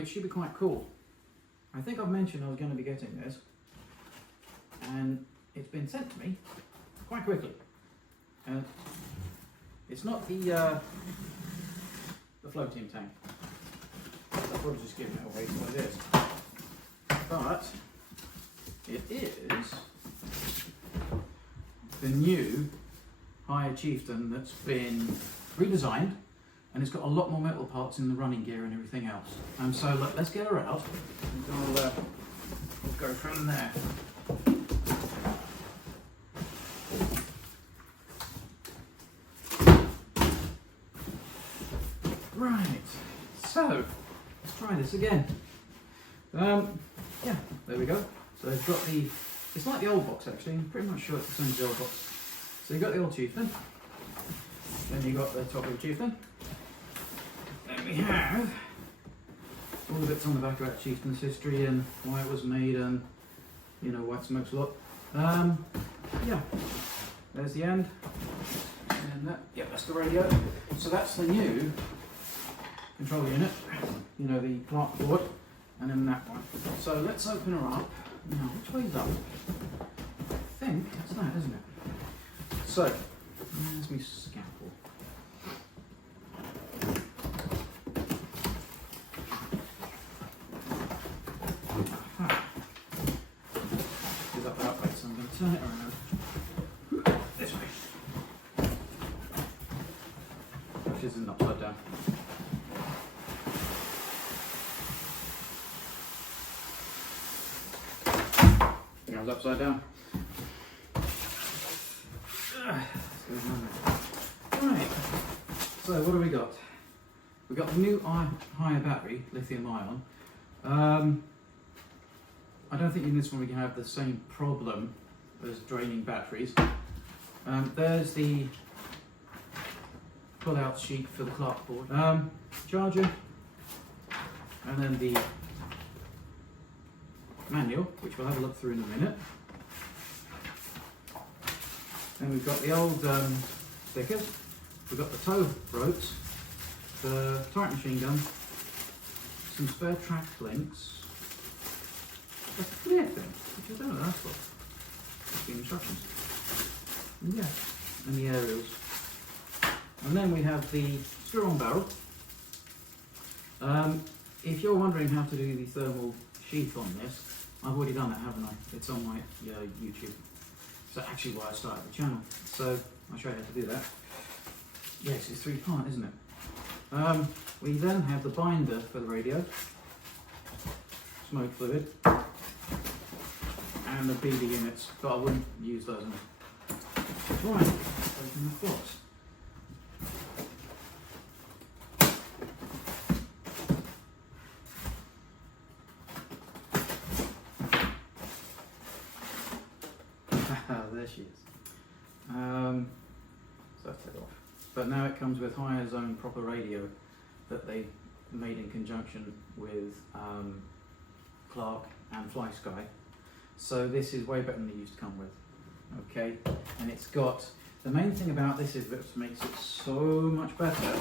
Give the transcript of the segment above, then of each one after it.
which should be quite cool. I think I've mentioned I was going to be getting this, and it's been sent to me quite quickly. It's not the floating tank. I'll probably just give it away for what it is. But it is the new Haya Chieftain that's been redesigned, and it's got a lot more metal parts in the running gear and everything else. So look, let's get her out and we'll go from there. Right, so let's try this again. Yeah, there we go. So they've got it's like the old box actually, I'm pretty much sure it's the same as the old box. So you've got the old Chieftain, then you've got the top of the Chieftain, then we have all the bits on the back about Chieftain's history and why it was made and, you know, why it smokes a lot. Yeah, there's the end, and yeah, that's the radio. So that's the new control unit, you know, the Clark board, and then that one. So let's open her up. Now, which way's up? I think that's that, isn't it? So, there's my scalpel. Aha. It's up that way, so I'm going to turn it around. This way. Which isn't upside down. It was upside down. Right, so what have we got? We've got the new Haya battery, lithium ion. I don't think in this one we can have the same problem as draining batteries. There's the pull-out sheet for the Clark board. Charger, and then the manual, which we'll have a look through in a minute. Then we've got the old stickers, we've got the tow ropes, the tight machine gun, some spare track links, a clear thing, which I don't know what that's for. That's the instructions. And yeah, and the aerials. And then we have the screw-on barrel. If you're wondering how to do the thermal sheath on this, I've already done it, haven't I? It's on my YouTube. So actually why I started the channel. So I'll show you how to do that. Yes, it's 3-part, isn't it? We then have the binder for the radio, smoke fluid, and the BD units, but I wouldn't use those. Right, let's open the box. There she is. So that's it off. But now it comes with Haya's own proper radio that they made in conjunction with Clark and Fly Sky. So this is way better than they used to come with. Okay, and it's got, the main thing about this is that makes it so much better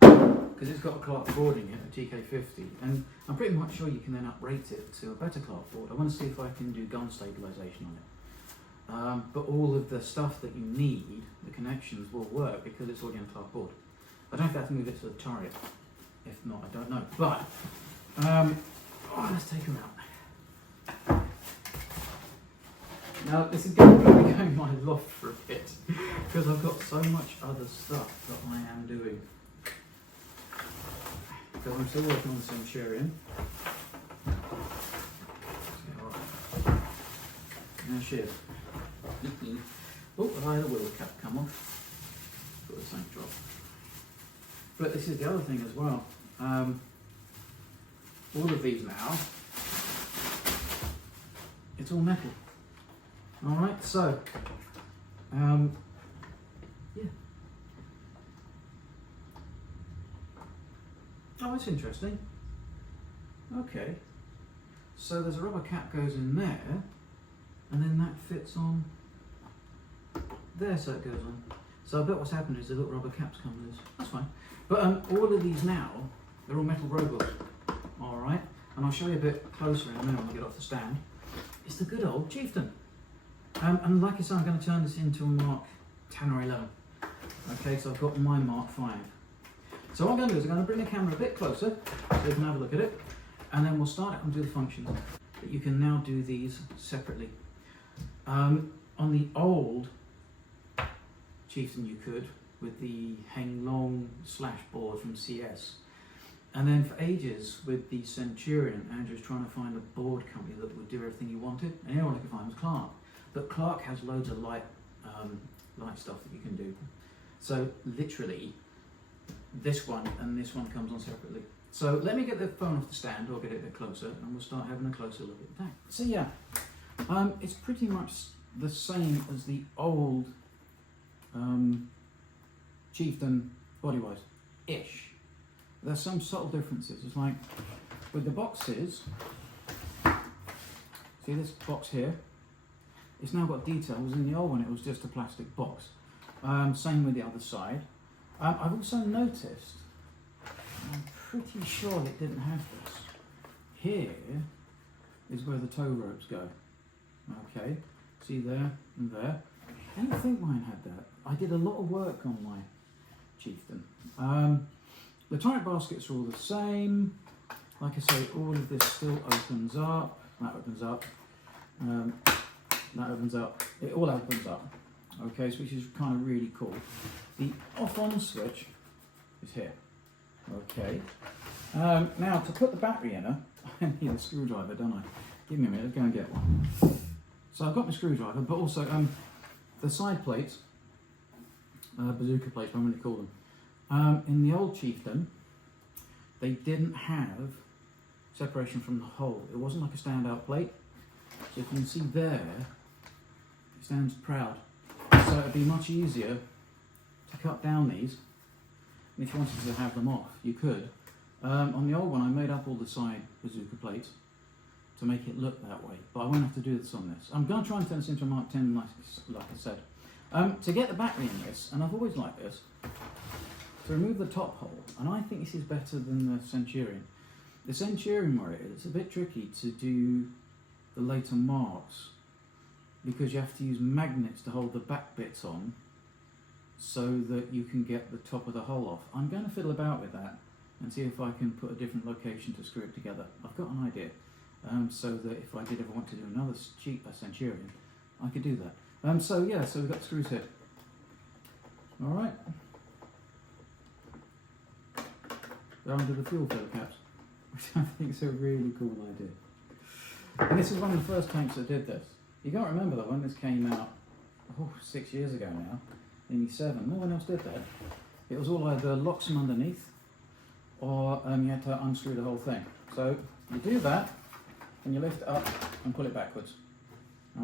because it's got a Clark board in it, a TK50, and I'm pretty much sure you can then uprate it to a better Clark board. I want to see if I can do gun stabilisation on it. But all of the stuff that you need, the connections, will work because it's already on a Clark board. I don't know if I have to move it to the turret. If not, I don't know. But, let's take her out. Now, this is going to be going my loft for a bit because I've got so much other stuff that I am doing. Because I'm still working on the Centurion. Now she is. Oh, I had a wheel cap come off. Got the same drop. But this is the other thing as well. All of these now, it's all metal. Alright, so, yeah. Oh, that's interesting. Okay. So there's a rubber cap goes in there, and then that fits on there, so it goes on. So I bet what's happened is the little rubber caps come loose. That's fine. But all of these now, they're all metal robots. all right? And I'll show you a bit closer in a minute when we get off the stand. It's the good old Chieftain. And like I said, I'm going to turn this into a Mark 10 or 11. Okay, so I've got my Mark 5. So what I'm going to do is I'm going to bring the camera a bit closer so you can have a look at it, and then we'll start it and do the functions. But you can now do these separately. On the old Chieftain you could, with the Heng Long slash board from CS. And then for ages with the Centurion, Andrew was trying to find a board company that would do everything he wanted, and the only one I could find was Clark. But Clark has loads of light stuff that you can do. So literally, this one and this one comes on separately. So let me get the phone off the stand, or get it a bit closer, and we'll start having a closer look at the tank. So yeah, it's pretty much the same as the old Chieftain body-wise-ish. There's some subtle differences. It's like with the boxes, see this box here? It's now got details. In the old one it was just a plastic box. Same with the other side. I've also noticed, I'm pretty sure it didn't have this. Here is where the tow ropes go. Okay, see there and there. I don't think mine had that. I did a lot of work on my Chieftain. The turret baskets are all the same. Like I say, all of this still opens up. That opens up. That opens up. It all opens up. Okay, so which is kind of really cool. The off-on switch is here. Okay. Now to put the battery in her, I need a screwdriver, don't I? Give me a minute. Let's go and get one. So I've got my screwdriver, but also the side plates, bazooka plates, what I'm going to call them. In the old Chieftain, they didn't have separation from the hole. It wasn't like a standout plate. So if you can see there, it stands proud. So it'd be much easier to cut down these. And if you wanted to have them off, you could. On the old one, I made up all the side bazooka plates to make it look that way, but I won't have to do this on this. I'm going to try and turn this into a Mark 10, like I said. To get the battery in this, and I've always liked this, to remove the top hole, and I think this is better than the Centurion. The Centurion, where it is, it's a bit tricky to do the later marks, because you have to use magnets to hold the back bits on, so that you can get the top of the hole off. I'm going to fiddle about with that, and see if I can put a different location to screw it together. I've got an idea, so that if I did ever want to do another Centurion, I could do that. So yeah, so we've got screws here. Alright. They're under the fuel filler caps, which I think is a really cool idea. And this is one of the first tanks that did this. You can't remember that when this came out, 6 years ago now, maybe 7, no one else did that. It was all either locks from underneath, or you had to unscrew the whole thing. So you do that, and you lift it up and pull it backwards.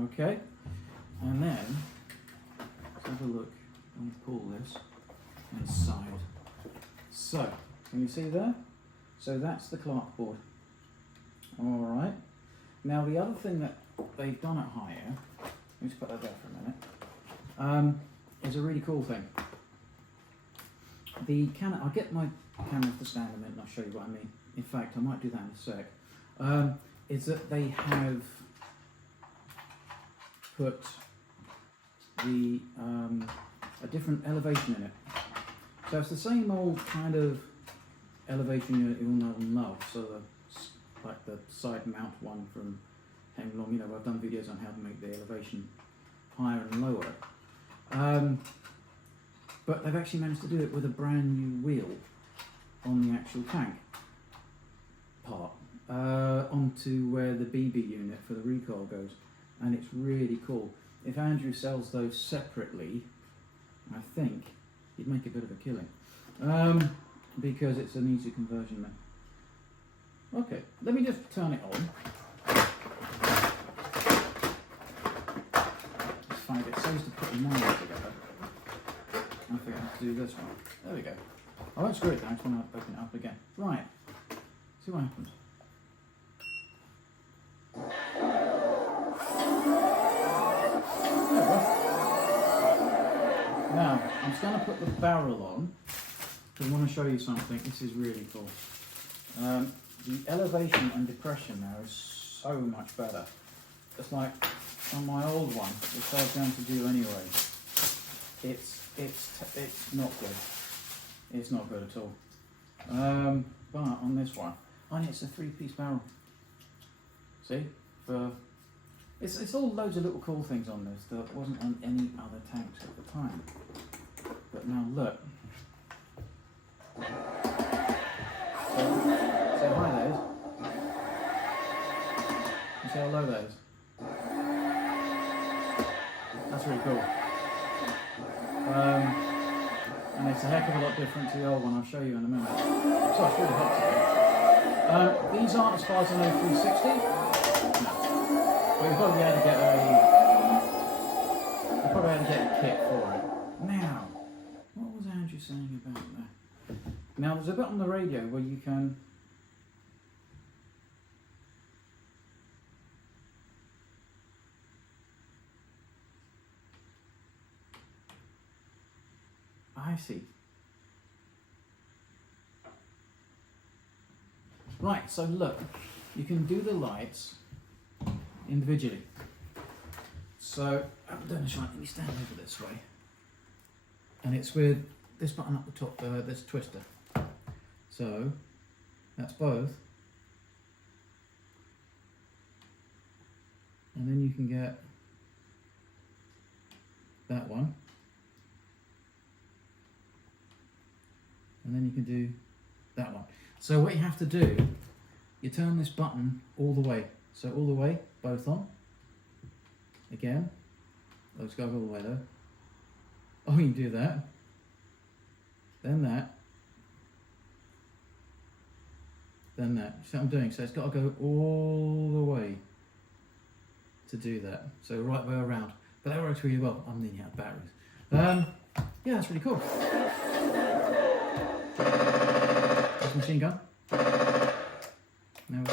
Okay? And then, let's have a look and pull this inside. So, can you see there? So that's the Clark board. Alright. Now the other thing that they've done at Haya, let me just put that there for a minute, is a really cool thing. The I'll get my camera off the stand in a minute and I'll show you what I mean. In fact, I might do that in a sec. Is that they have put the a different elevation in it. So it's the same old kind of elevation unit you all know and love. So like the side mount one from Heng Long, you know, I've done videos on how to make the elevation higher and lower. But they've actually managed to do it with a brand new wheel on the actual tank part, onto where the BB unit for the recoil goes, and it's really cool. If Andrew sells those separately, I think he'd make a bit of a killing, because it's an easy conversion then. Okay, let me just turn it on. It's funny, it says to put the mount together. I think I have to do this one. There we go. I won't screw it down, I just want to open it up again. Right, see what happens. There we go. Now, I'm just going to put the barrel on, because I want to show you something. This is really cool. the elevation and depression now is so much better. It's like on my old one, which I was going to do anyway. It's not good. It's not good at all. But on this one, and it's a 3-piece barrel. See, it's all loads of little cool things on this that wasn't on any other tanks at the time. But now look. So high that is. You see how low that is? That's really cool. And it's a heck of a lot different to the old one. I'll show you in a minute. So it's really hot today. These aren't, as far as I know, 360. No. But you've got to be able to get you've probably able to get a kit for it. Now, what was Andrew saying about that? Now there's a bit on the radio where you can I see. Right, so look, you can do the lights individually. So, I'm doing this right, let me stand over this way. And it's with this button up the top, this twister. So, that's both. And then you can get that one. And then you can do that one. So what you have to do, you turn this button all the way. So all the way, both on. Again. Let's go all the way though. Oh, you can do that. Then that. Then that. You see what I'm doing? So it's got to go all the way to do that. So right way around. But that works really well. I'm nearly out of batteries. Yeah, that's really cool. That's a machine gun. Now,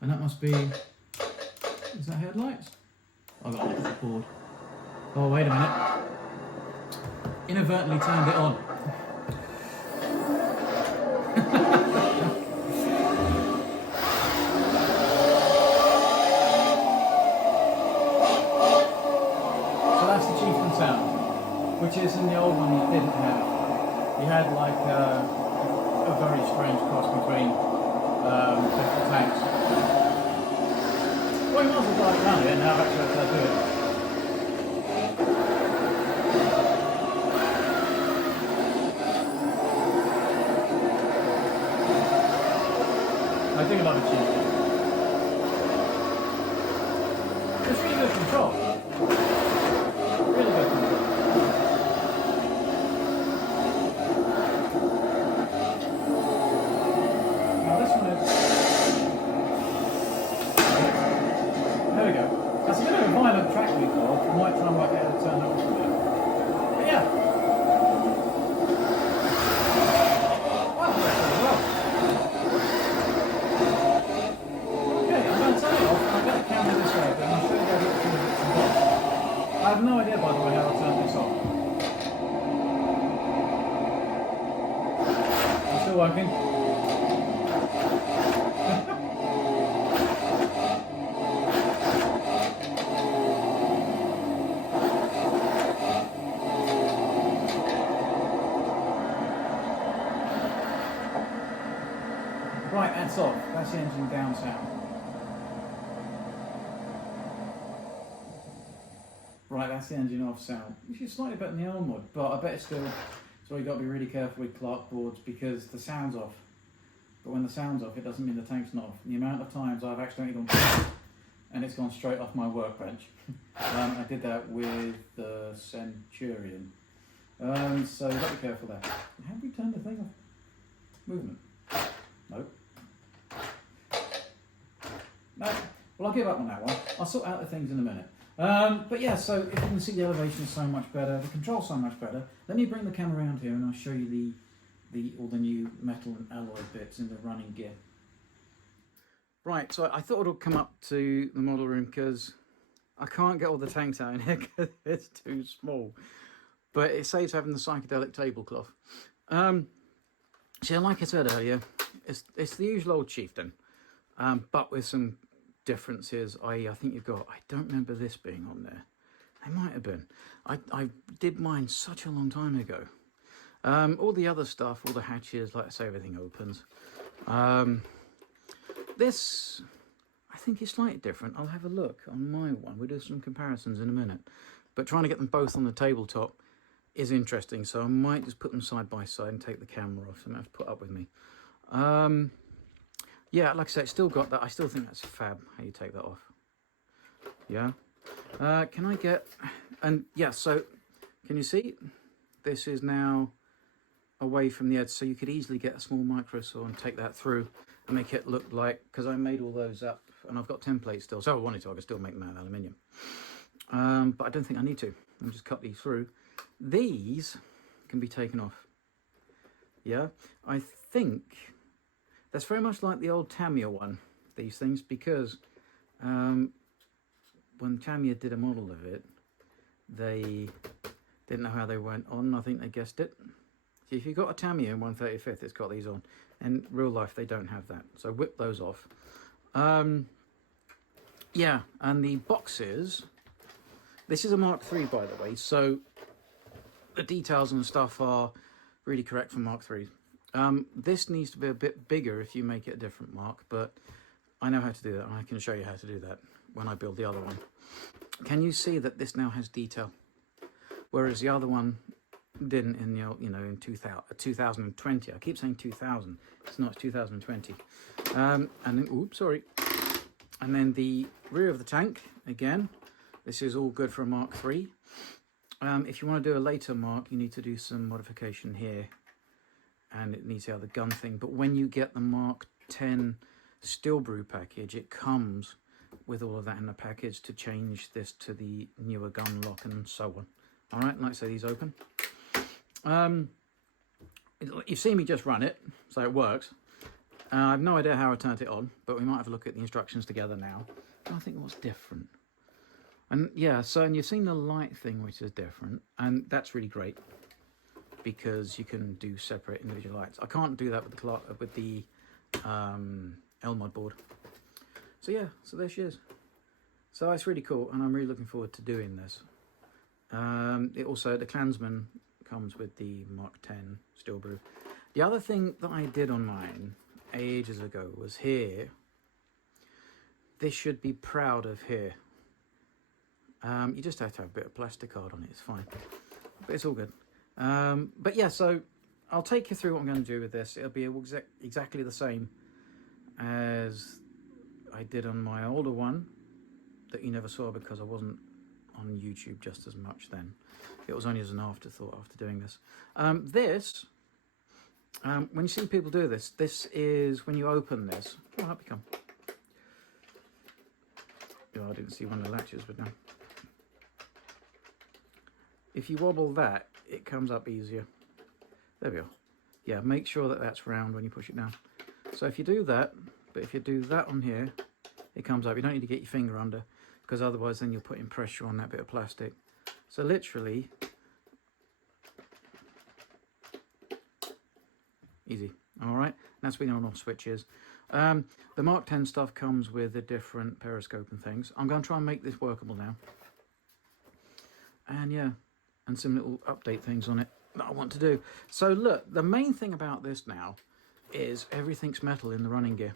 and that must be, is that headlights? I've got a little board. Oh, wait a minute. Inadvertently turned it on. So that's the Chieftain sound, which is in the old one you didn't have. You had like a very strange cross between different tanks. Well, you might as well drive around here now, I've actually had to do it. I think I love a Chieftain. It's really good control. Really good control. Now this one is... There we go. That's a bit of a violent track recall. I might try and work out how to turn that off a bit. But yeah. Wow, that's really well. Okay, I'm going to turn it off. I'm going to camera this way, but I'm sure you guys have bits and bobs. I have no idea, by the way, how to turn this off. It's still working. Right, that's off. That's the engine down sound. Right, that's the engine off sound, which is slightly better than the old mod, but I bet it's still, so you've got to be really careful with Clark boards because the sound's off. But when the sound's off, it doesn't mean the tank's not off. The amount of times I've accidentally gone and it's gone straight off my workbench. I did that with the Centurion. So you've got to be careful there. Have we turned the thing off? Movement. Nope. No. Well, I'll give up on that one. I'll sort out the things in a minute. But yeah, so if you can see the elevation is so much better, the control's so much better. Let me bring the camera around here and I'll show you all the new metal and alloy bits in the running gear. Right, so I thought I'd come up to the model room because I can't get all the tanks out in here because it's too small. But it saves having the psychedelic tablecloth. So like I said earlier, it's the usual old Chieftain, but with some differences. I think you've got, I don't remember this being on there. It might have been. I did mine such a long time ago. All the other stuff, all the hatches, like I say, everything opens. This, I think, is slightly different. I'll have a look on my one. We'll do some comparisons in a minute. But trying to get them both on the tabletop is interesting, so I might just put them side by side and take the camera off. So I'm going to have to put up with me. Yeah, like I said, it's still got that. I still think that's fab, how you take that off. Yeah. Can I get... And yeah, so can you see? This is now away from the edge, so you could easily get a small micro saw and take that through and make it look like, because I made all those up and I've got templates still, so if I wanted to I could still make them out of aluminium, but I don't think I need to. I'll just cut these through. These can be taken off. Yeah, I think that's very much like the old Tamiya one, these things, because when Tamiya did a model of it, they didn't know how they went on. I think they guessed it. So if you've got a Tamiya in 1/35, it's got these on. In real life, they don't have that. So whip those off. Yeah, and the boxes. This is a Mark III, by the way. So the details and stuff are really correct for Mark III. This needs to be a bit bigger if you make it a different mark, but I know how to do that, and I can show you how to do that when I build the other one. Can you see that this now has detail? Whereas the other one didn't in the, you know, in 2020. I keep saying 2000. It's not, it's 2020. And then, oops, sorry. And then the rear of the tank, again, this is all good for a Mark III. If you want to do a later mark, you need to do some modification here. And it needs to have the gun thing. But when you get the Mark 10 steel brew package, it comes with all of that in the package to change this to the newer gun lock and so on. All right, like I say, these open. You've seen me just run it, so it works. I have no idea how I turned it on, but we might have a look at the instructions together now. I think what's different. And yeah, so and you've seen the light thing, which is different, and that's really great because you can do separate individual lights. I can't do that with the L-mod board. So yeah, so there she is. So it's really cool, and I'm really looking forward to doing this. It also, the Klansman comes with the Mark 10 steel brew. The other thing that I did on mine ages ago was here. This should be proud of here. You just have to have a bit of plastic card on it, it's fine. But it's all good. But yeah, so I'll take you through what I'm going to do with this. It'll be exactly the same as I did on my older one that you never saw because I wasn't on YouTube just as much then. It was only as an afterthought after doing this. When you see people do this, this is when you open this. Oh, up you come. Oh, I didn't see one of the latches, but no. If you wobble that, it comes up easier. There we go. Yeah, make sure that that's round when you push it down. So if you do that, but if you do that on here, it comes up. You don't need to get your finger under, because otherwise then you're putting pressure on that bit of plastic. So literally, easy. All right, that's where the on-off switch is. The Mark 10 stuff comes with a different periscope and things. I'm going to try and make this workable now. And yeah, and some little update things on it that I want to do. So look, the main thing about this now is everything's metal in the running gear.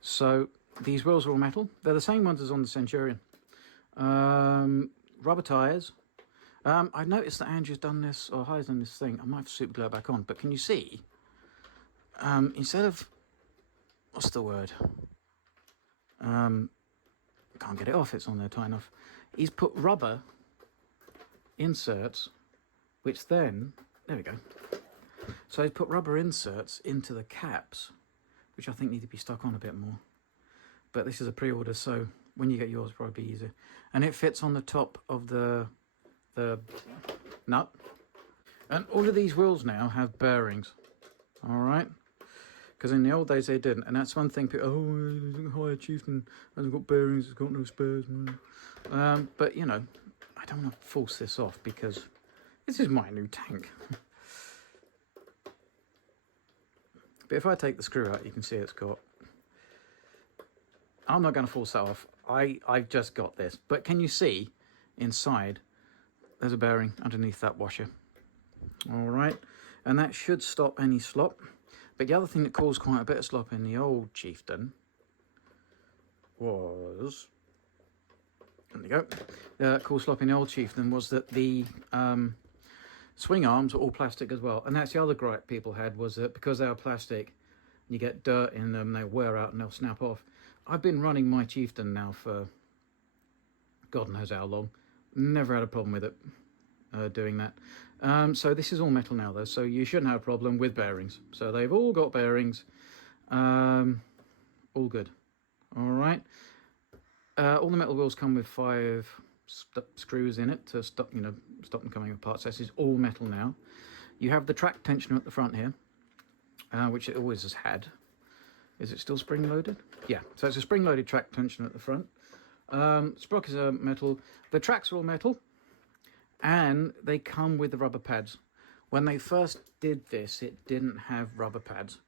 So these wheels are all metal. They're the same ones as on the Centurion. Rubber tyres. I've noticed that Andrew's done this, or Haya's done this thing. I might have to super glue it back on, but can you see? Instead of, what's the word? Can't get it off, it's on there tight enough. He's put rubber inserts, which then, there we go. So he's put rubber inserts into the caps, which I think need to be stuck on a bit more. But this is a pre-order, so when you get yours, it'll probably be easier. And it fits on the top of the nut. And all of these wheels now have bearings, all right? Because in the old days they didn't, and that's one thing people, oh, Haya Chieftain hasn't got bearings, it's got no spares. But you know, I don't want to force this off because this is my new tank. But if I take the screw out, you can see it's got... I'm not going to force that off. I've just got this. But can you see inside there's a bearing underneath that washer? All right. And that should stop any slop. But the other thing that caused quite a bit of slop in the old Chieftain was... There we go. Caused slop in the old Chieftain was that the swing arms were all plastic as well. And that's the other gripe people had, was that because they are plastic, you get dirt in them, they wear out and they'll snap off. I've been running my Chieftain now for God knows how long. Never had a problem with it doing that. So this is all metal now though, so you shouldn't have a problem with bearings. So they've all got bearings. All good. All right. All the metal wheels come with 5 screws in it to stop them coming apart. So this is all metal now. You have the track tensioner at the front here, which it always has had. Is it still spring loaded? Yeah, so it's a spring loaded track tensioner at the front. Sprockets are metal. The tracks are all metal, and they come with the rubber pads. When they first did this, it didn't have rubber pads.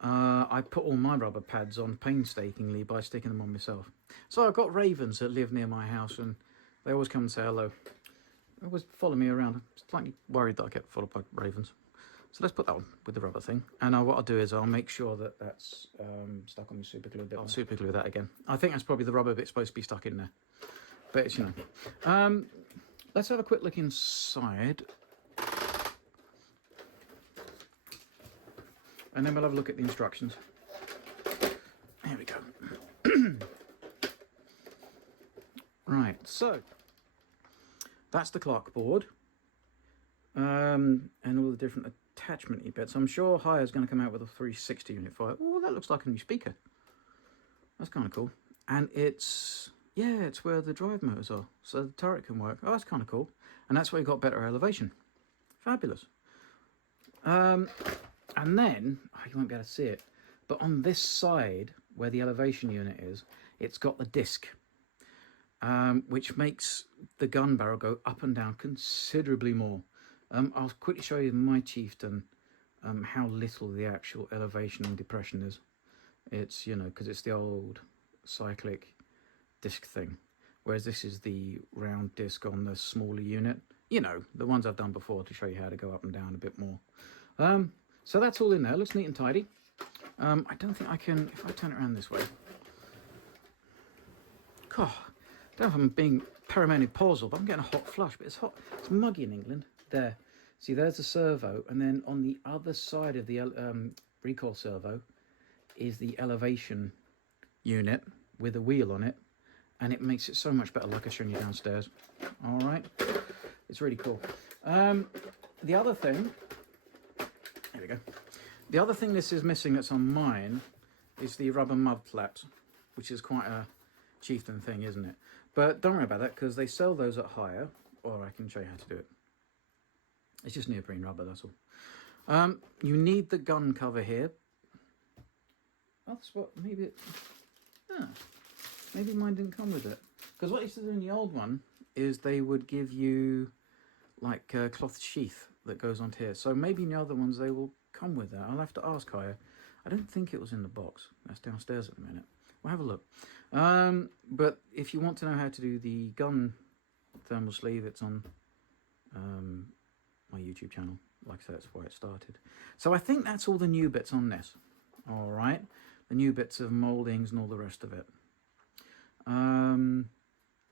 I put all my rubber pads on painstakingly by sticking them on myself. So I've got ravens that live near my house, and they always come and say hello. They always follow me around. I'm slightly worried that I get followed by ravens. So let's put that on with the rubber thing. And what I'll do is I'll make sure that that's stuck on the super glue bit. I'll super glue that again. I think that's probably the rubber bit supposed to be stuck in there. But it's, let's have a quick look inside. And then we'll have a look at the instructions. There we go. Right, so that's the clock board. And all the different attachment bits. I'm sure Haya's going to come out with a 360 unit for it. Oh, that looks like a new speaker. That's kind of cool. And it's where the drive motors are, so the turret can work. Oh, that's kind of cool. And that's where you got better elevation. Fabulous. And then, you won't be able to see it, but on this side where the elevation unit is, it's got the disc, which makes the gun barrel go up and down considerably more. I'll quickly show you my Chieftain, how little the actual elevation and depression is. It's, because it's the old cyclic disc thing, whereas this is the round disc on the smaller unit. The ones I've done before to show you how to go up and down a bit more. So that's all in there. Looks neat and tidy. I don't think I can, if I turn it around this way. God, I don't know if I'm being perimenopausal, but I'm getting a hot flush, but it's hot. It's muggy in England. There. See, there's the servo, and then on the other side of the recoil servo is the elevation unit with a wheel on it, and it makes it so much better, like I showed you downstairs. All right. It's really cool. The other thing... There we go. The other thing this is missing that's on mine is the rubber mud flaps, which is quite a Chieftain thing, isn't it? But don't worry about that, because they sell those at Haya, or I can show you how to do it. It's just neoprene rubber, that's all. You need the gun cover here. Oh, that's what, maybe it... maybe mine didn't come with it. Because what I used to do in the old one is they would give you like a cloth sheath that goes onto here. So maybe in the other ones they will come with that. I'll have to ask Haya. I don't think it was in the box. That's downstairs at the minute. We'll have a look. But if you want to know how to do the gun thermal sleeve, it's on my YouTube channel. Like I said, that's where it started. So I think that's all the new bits on this. All right. The new bits of mouldings and all the rest of it.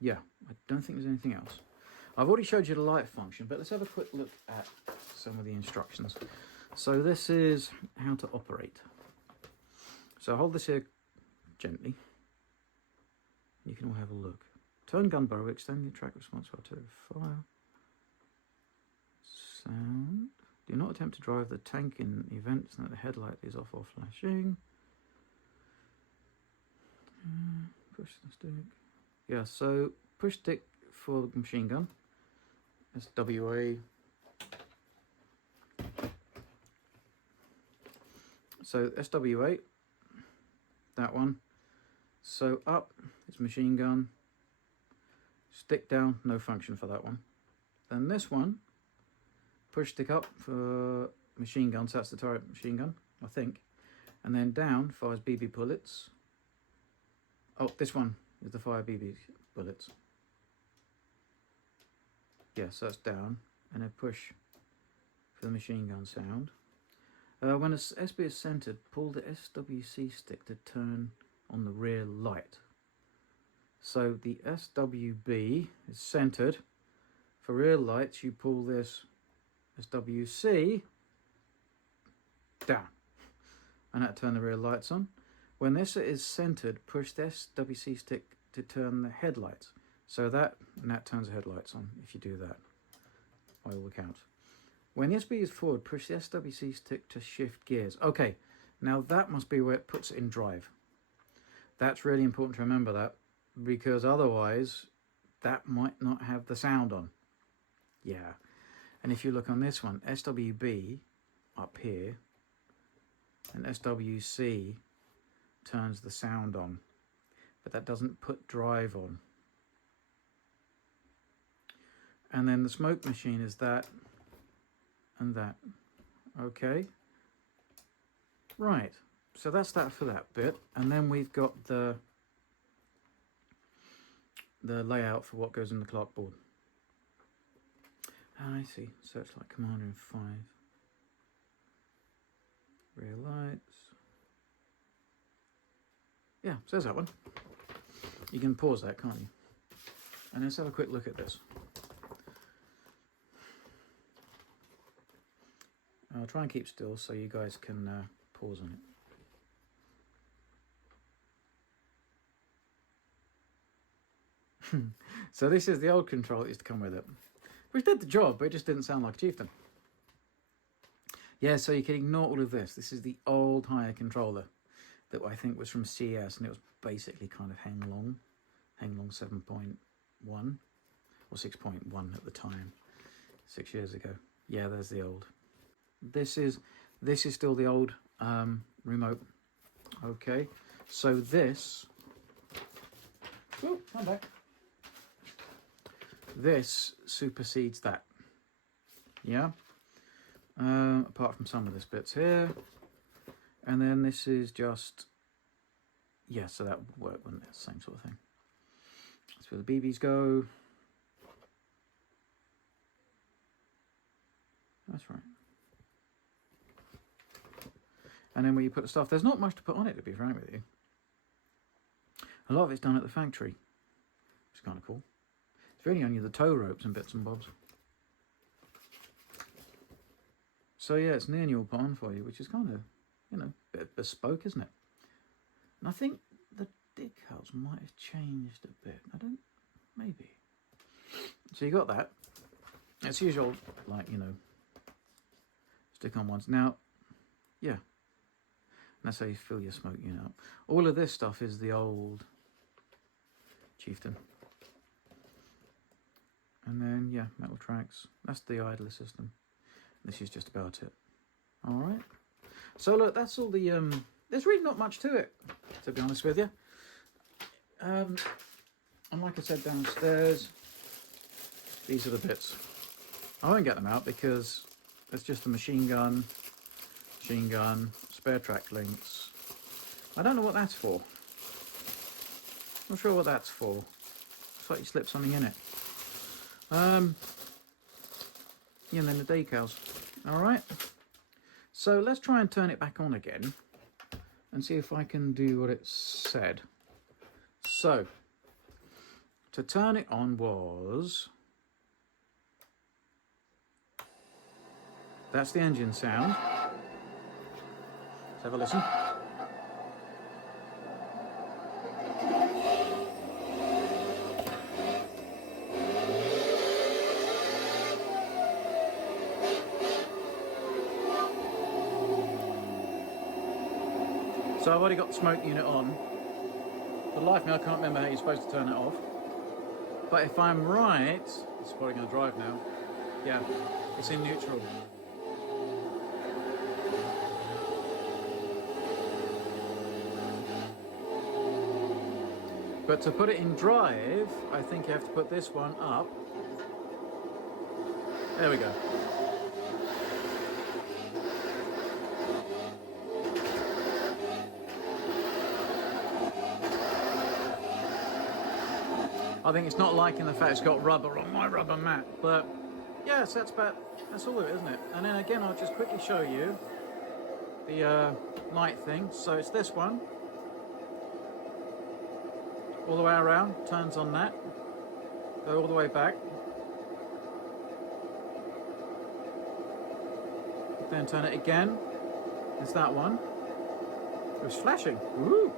Yeah, I don't think there's anything else. I've already showed you the light function, but let's have a quick look at some of the instructions. So this is how to operate. So hold this here gently. You can all have a look. Turn gun barrel, extend the track response to fire. Sound. Do not attempt to drive the tank in events that the headlight is off or flashing. Push the stick. Yeah, so push stick for the machine gun. SWA. So SWA, that one. So up is machine gun. Stick down, no function for that one. Then this one, push stick up for machine gun. So that's the turret machine gun, I think. And then down fires BB bullets. Oh, this one is the fire BB bullets. Yeah, so that's down. And then push for the machine gun sound. When a SB is centered, pull the SWC stick to turn on the rear light. So the SWB is centered. For rear lights, you pull this SWC down, and that turn the rear lights on. When this is centered, push the SWC stick to turn the headlights. So that turns the headlights on if you do that, by all accounts. When the SB is forward, push the SWC stick to shift gears. Okay, now that must be where it puts it in drive. That's really important to remember that, because otherwise that might not have the sound on. Yeah, and if you look on this one, SWB up here, and SWC turns the sound on, but that doesn't put drive on. And then the smoke machine is that and that. Okay, right, so that's that for that bit. And then we've got the layout for what goes in the clock board. I see, searchlight commander in 5. Rear lights. Yeah, says that one. You can pause that, can't you? And let's have a quick look at this. I'll try and keep still so you guys can pause on it. So this is the old control that used to come with it, which did the job, but it just didn't sound like a Chieftain. Yeah, so you can ignore all of this. This is the old Haya controller that I think was from CS, and it was basically kind of Hang Long 7.1 or 6.1 at the time, 6 years ago. Yeah, there's the old. This is still the old remote. Okay, so this. Oh, come back. This supersedes that. Yeah. Apart from some of this bits here, and then this is just, yeah, so that would work, wouldn't it? Same sort of thing. That's where the BBs go. That's right. And then where you put the stuff, there's not much to put on it, to be frank with you. A lot of it's done at the factory, which is kind of cool. It's really only the tow ropes and bits and bobs. So yeah, it's near put on for you, which is kind of, you know, a bit bespoke, isn't it? And I think the decals might have changed a bit. Maybe. So you got that. It's usual, like, you know, stick on ones. Now, yeah. That's how you fill your smoke unit up. All of this stuff is the old Chieftain. And then, yeah, metal tracks. That's the idler system. This is just about it. All right. So look, that's all the. There's really not much to it, to be honest with you. And like I said downstairs, these are the bits. I won't get them out because it's just a machine gun, spare track links. I don't know what that's for. Not sure what that's for. Looks like you slip something in it. Yeah, and then the decals. All right. So let's try and turn it back on again and see if I can do what it said. So to turn it on was, that's the engine sound. Let's have a listen. So I've already got the smoke unit on. For the life of me, I can't remember how you're supposed to turn it off. But if I'm right, it's probably going to drive now. Yeah, it's in neutral. But to put it in drive, I think you have to put this one up. There we go. I think it's not liking the fact it's got rubber on my rubber mat, but yeah, so that's all of it, isn't it? And then again, I'll just quickly show you the light thing. So it's this one, all the way around, turns on that, go all the way back, then turn it again. It's that one. It was flashing. Woo!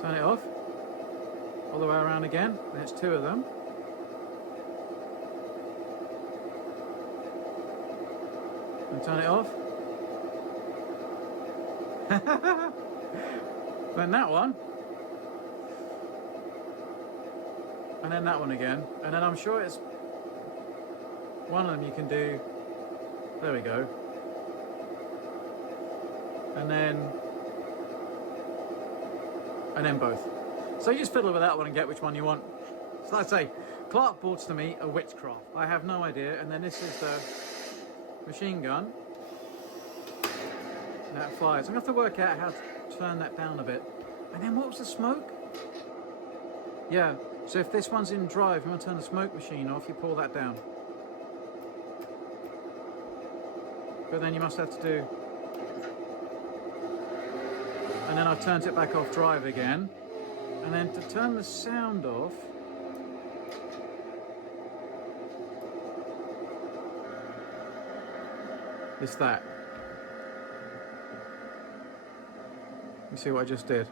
Turn it off. All the way around again. There's two of them. And turn it off. Then that one. And then that one again. And then I'm sure it's one of them you can do. There we go. And then both. So you just fiddle with that one and get which one you want. So like I say, Clark boards to me a witchcraft. I have no idea. And then this is the machine gun that flies. I'm gonna have to work out how to turn that down a bit. And then what was the smoke? Yeah. So if this one's in drive, you want to turn the smoke machine off, you pull that down. But then you must have to do. And then I've turned it back off drive again. And then to turn the sound off, it's that. You see what I just did?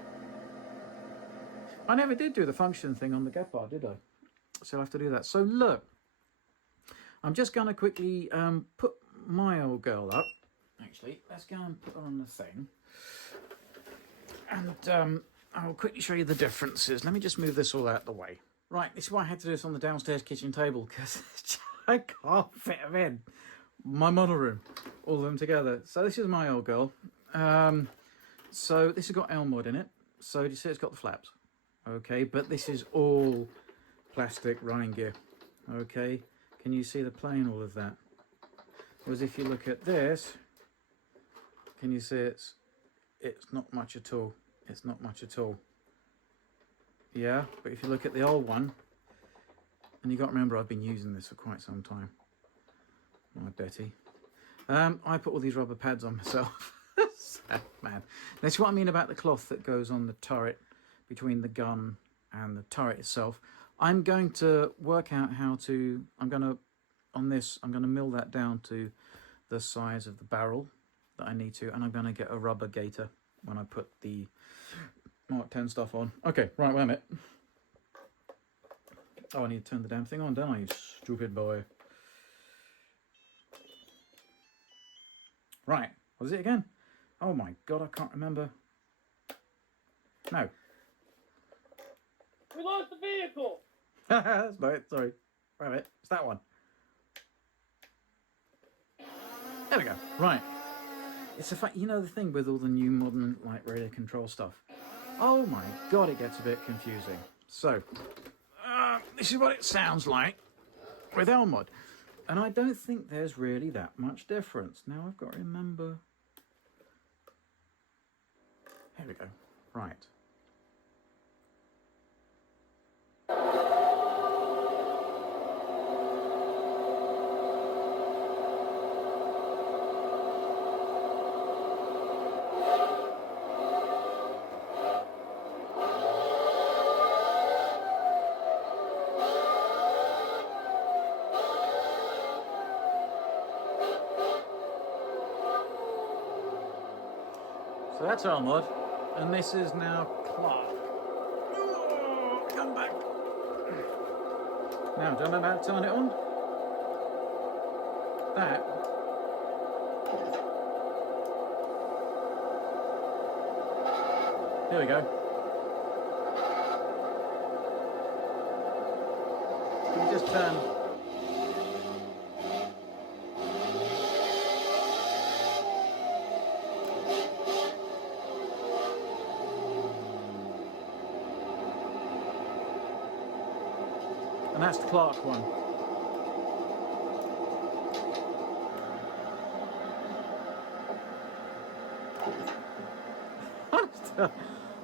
I never did do the function thing on the Gepard, did I? So I'll have to do that. So look, I'm just going to quickly put my old girl up. Actually, let's go and put her on the thing. And I'll quickly show you the differences. Let me just move this all out of the way. Right, this is why I had to do this on the downstairs kitchen table, because I can't fit them in my model room, all of them together. So this is my old girl. So this has got Elmwood in it. So do you see it's got the flaps? Okay, but this is all plastic running gear. Okay, can you see the plane, all of that? Whereas if you look at this, can you see it's not much at all. It's not much at all. Yeah, but if you look at the old one, and you got to remember I've been using this for quite some time. My Betty. I put all these rubber pads on myself. Sad man. That's what I mean about the cloth that goes on the turret between the gun and the turret itself. I'm going to work out how to, I'm going to mill that down to the size of the barrel that I need to, and I'm going to get a rubber gaiter when I put the Mark 10 stuff on. Okay, right, wait a minute. Oh, I need to turn the damn thing on, don't I, you stupid boy. Right, what is it again? Oh my god, I can't remember. No. We lost the vehicle! That's not it, sorry. Wait a minute, it's that one. There we go, right. It's a fact, you know the thing with all the new modern like radio control stuff. Oh my god, it gets a bit confusing. So, this is what it sounds like with Elmwood. And I don't think there's really that much difference. Now I've got to remember. Here we go. Right. So that's Elmwood, and this is now Clark. Oh, come back. Now, do I know how to turn it on? That. Here we go. You just turn. And that's the Clark one.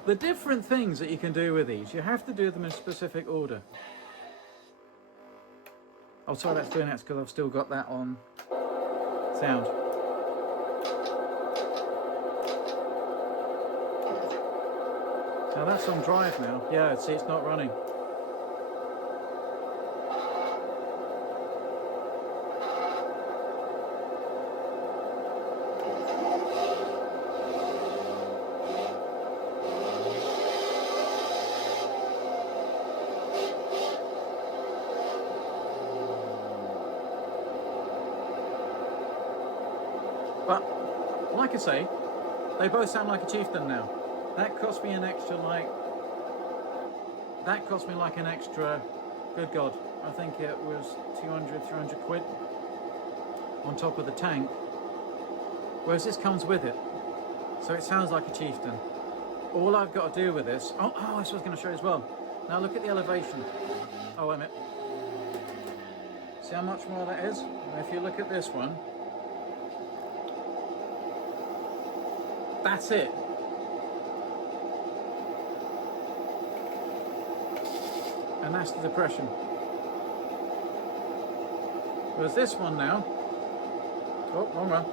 The different things that you can do with these, you have to do them in a specific order. Oh, sorry, that's doing that because I've still got that on sound. So that's on drive now. Yeah, see, it's not running. But, like I say, they both sound like a Chieftain now. That cost me an extra, like... That cost me like an extra... Good God. I think it was 200, 300 quid on top of the tank. Whereas this comes with it. So it sounds like a Chieftain. All I've got to do with this... Oh, that's what I was going to show you as well. Now look at the elevation. Oh, wait a minute. See how much more that is? If you look at this one... That's it. And that's the depression. Whereas this one now... Oh, wrong one.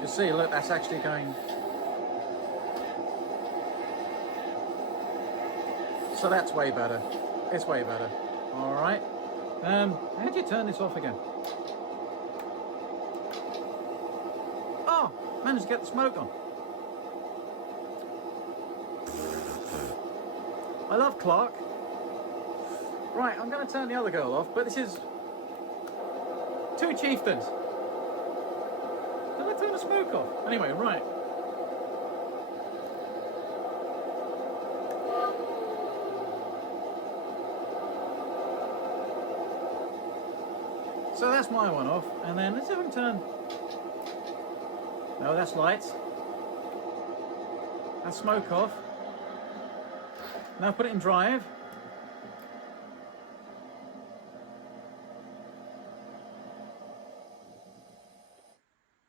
You see, look, that's actually going... So that's way better. It's way better. Alright. How do you turn this off again? Oh! Managed to get the smoke on. I love Clark. Right, I'm going to turn the other girl off, but this is... Two Chieftains. Did I turn the smoke off? Anyway, right. So that's my one off, and then let's have him turn. No, that's lights. That's smoke off. Now put it in drive.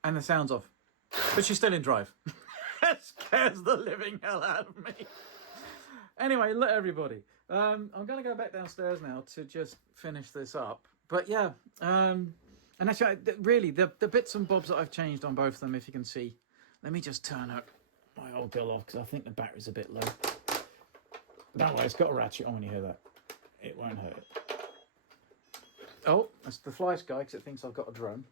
And the sound's off. But she's still in drive. That scares the living hell out of me. Anyway, look everybody. I'm going to go back downstairs now to just finish this up. But yeah, and actually, really, the bits and bobs that I've changed on both of them, if you can see. Let me just turn up my old girl off, because I think the battery's a bit low. Don't worry, it's got a ratchet on when you hear that. It won't hurt it. Oh, that's the fly sky, because it thinks I've got a drone.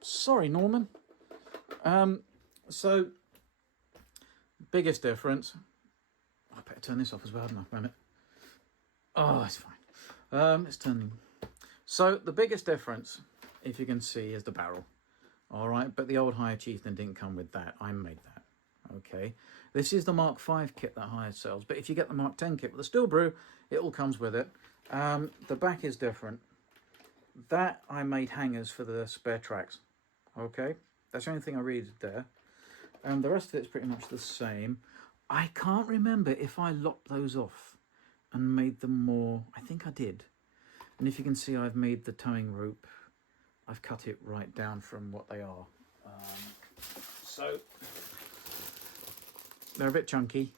Sorry, Norman. So, biggest difference. I better turn this off as well, haven't I? Wait a minute. Oh, that's fine. Let's turn. So the biggest difference, if you can see, is the barrel. All right, but the old Haya Chieftain didn't come with that. I made that. Okay, this is the Mark 5 kit that Haya sells, but if you get the Mark 10 kit with the steel brew, it all comes with it. The back is different. That I made hangers for the spare tracks. Okay, that's the only thing I really did there. The rest of it's pretty much the same. I can't remember if I lopped those off and made them more. I think I did. And if you can see, I've made the towing rope. I've cut it right down from what they are. So they're a bit chunky,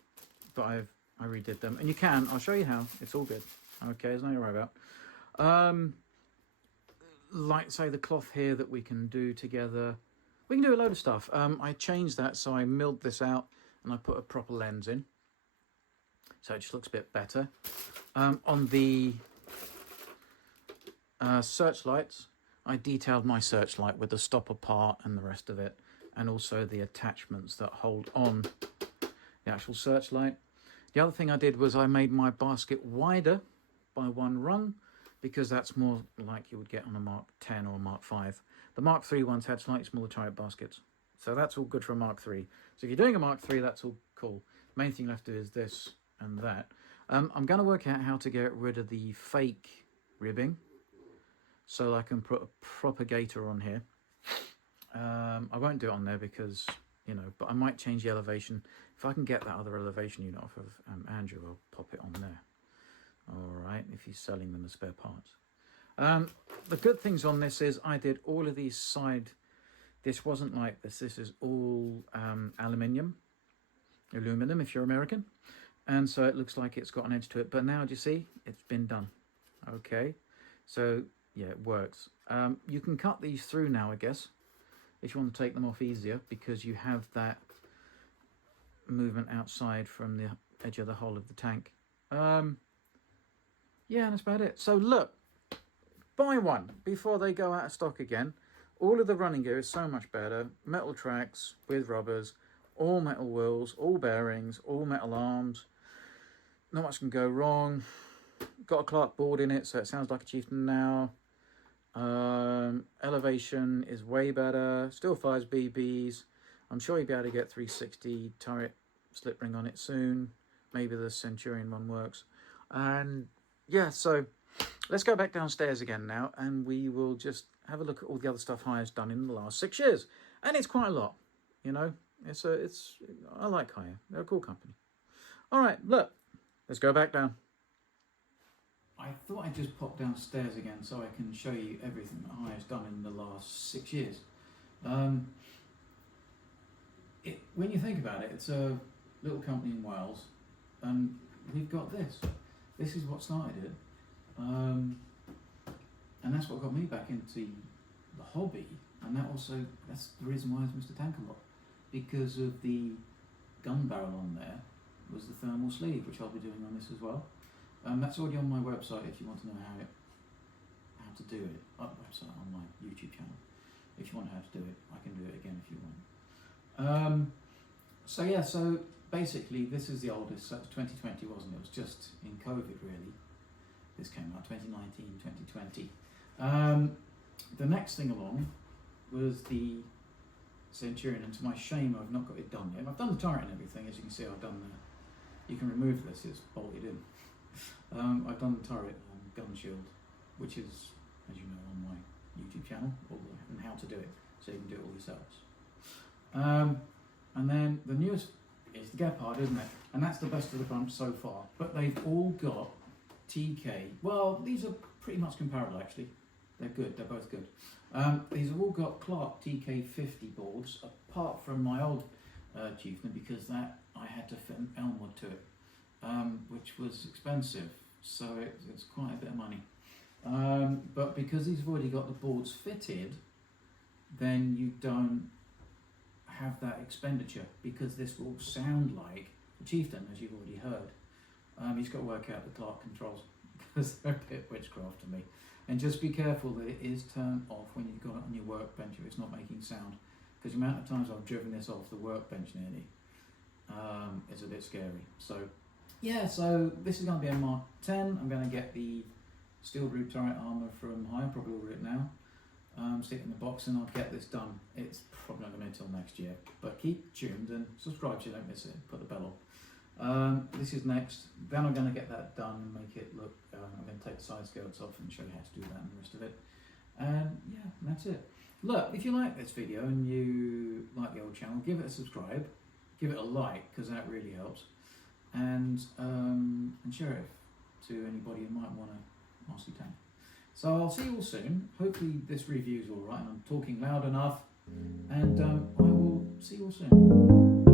but I redid them. And you can, I'll show you how. It's all good. Okay, there's nothing to worry about. Like, say, the cloth here that we can do together. We can do a load of stuff. I changed that, so I milled this out and I put a proper lens in. So it just looks a bit better. On the searchlights, I detailed my searchlight with the stopper part and the rest of it, and also the attachments that hold on the actual searchlight. The other thing I did was I made my basket wider by one rung, because that's more like you would get on a Mark 10 or a Mark 5. The Mark 3 ones had slightly smaller chariot baskets. So that's all good for a Mark 3. So if you're doing a Mark 3, that's all cool. Main thing left to do is this and that. I'm going to work out how to get rid of the fake ribbing, so I can put a propagator on here. I won't do it on there because, you know, but I might change the elevation. If I can get that other elevation unit off of Andrew, I'll pop it on there. all right, if you're selling them as spare parts. The good things on this is I did all of these side, this wasn't like this, this is all aluminum if you're American, and so it looks like it's got an edge to it, but now do you see it's been done? Okay, so yeah, it works. You can cut these through now, I guess, if you want to take them off easier, because you have that movement outside from the edge of the hull of the tank. Yeah, that's about it. So look, buy one before they go out of stock again. All of the running gear is so much better. Metal tracks with rubbers, all metal wheels, all bearings, all metal arms. Not much can go wrong. Got a Clark board in it, so it sounds like a Chieftain now. Elevation is way better. Still fires BBs. I'm sure you'll be able to get 360 turret slip ring on it soon. Maybe the Centurion one works. And yeah, so let's go back downstairs again now, and we will just have a look at all the other stuff Haya's done in the last 6 years. And it's quite a lot, you know. I like Haya. They're a cool company. All right, look, let's go back down. I thought I'd just pop downstairs again so I can show you everything that Haya's done in the last 6 years. When you think about it, it's a little company in Wales, and we've got this. This is what started it, and that's what got me back into the hobby, and that's the reason why it's Mr. Tank a lot, because of the gun barrel on there was the thermal sleeve, which I'll be doing on this as well. That's already on my website if you want to know how to do it. Website on my YouTube channel. If you want how to do it, I can do it again if you want. So yeah, so basically this is the oldest. So it was 2020, wasn't it? It was just in COVID really. This came out 2019, 2020. The next thing along was the Centurion, and to my shame I've not got it done yet. I've done the turret and everything, as you can see. I've done you can remove this, it's bolted in. I've done the turret gun shield, which is, as you know, on my YouTube channel, and how to do it, so you can do it all yourselves. And then the newest is the Gepard, isn't it? And that's the best of the bunch so far. But they've all got TK. Well, these are pretty much comparable actually. They're good. They're both good. These have all got Clark TK50 boards, apart from my old Chieftain, because that I had to fit an Elmwood to it, which was expensive. So it's quite a bit of money. But because these have already got the boards fitted, then you don't have that expenditure, because this will sound like a Chieftain, as you've already heard. He's got to work out the Clark controls, because they're a bit witchcraft to me. And just be careful that it is turned off when you've got it on your workbench if it's not making sound, because the amount of times I've driven this off the workbench nearly is a bit scary. So yeah, so this is going to be a Mark 10. I'm going to get the steel groove turret armour from Haya, probably order it now. Stick it in the box and I'll get this done. It's probably not going to be until next year, but keep tuned and subscribe so you don't miss it. Put the bell on. This is next. Then I'm going to get that done and make it look. I'm going to take the side skirts off and show you how to do that and the rest of it. And yeah, that's it. Look, if you like this video and you like the old channel, give it a subscribe, give it a like, because that really helps, and share it to anybody who might want to RC tank. So I'll see you all soon. Hopefully this review is all right and I'm talking loud enough, and I will see you all soon.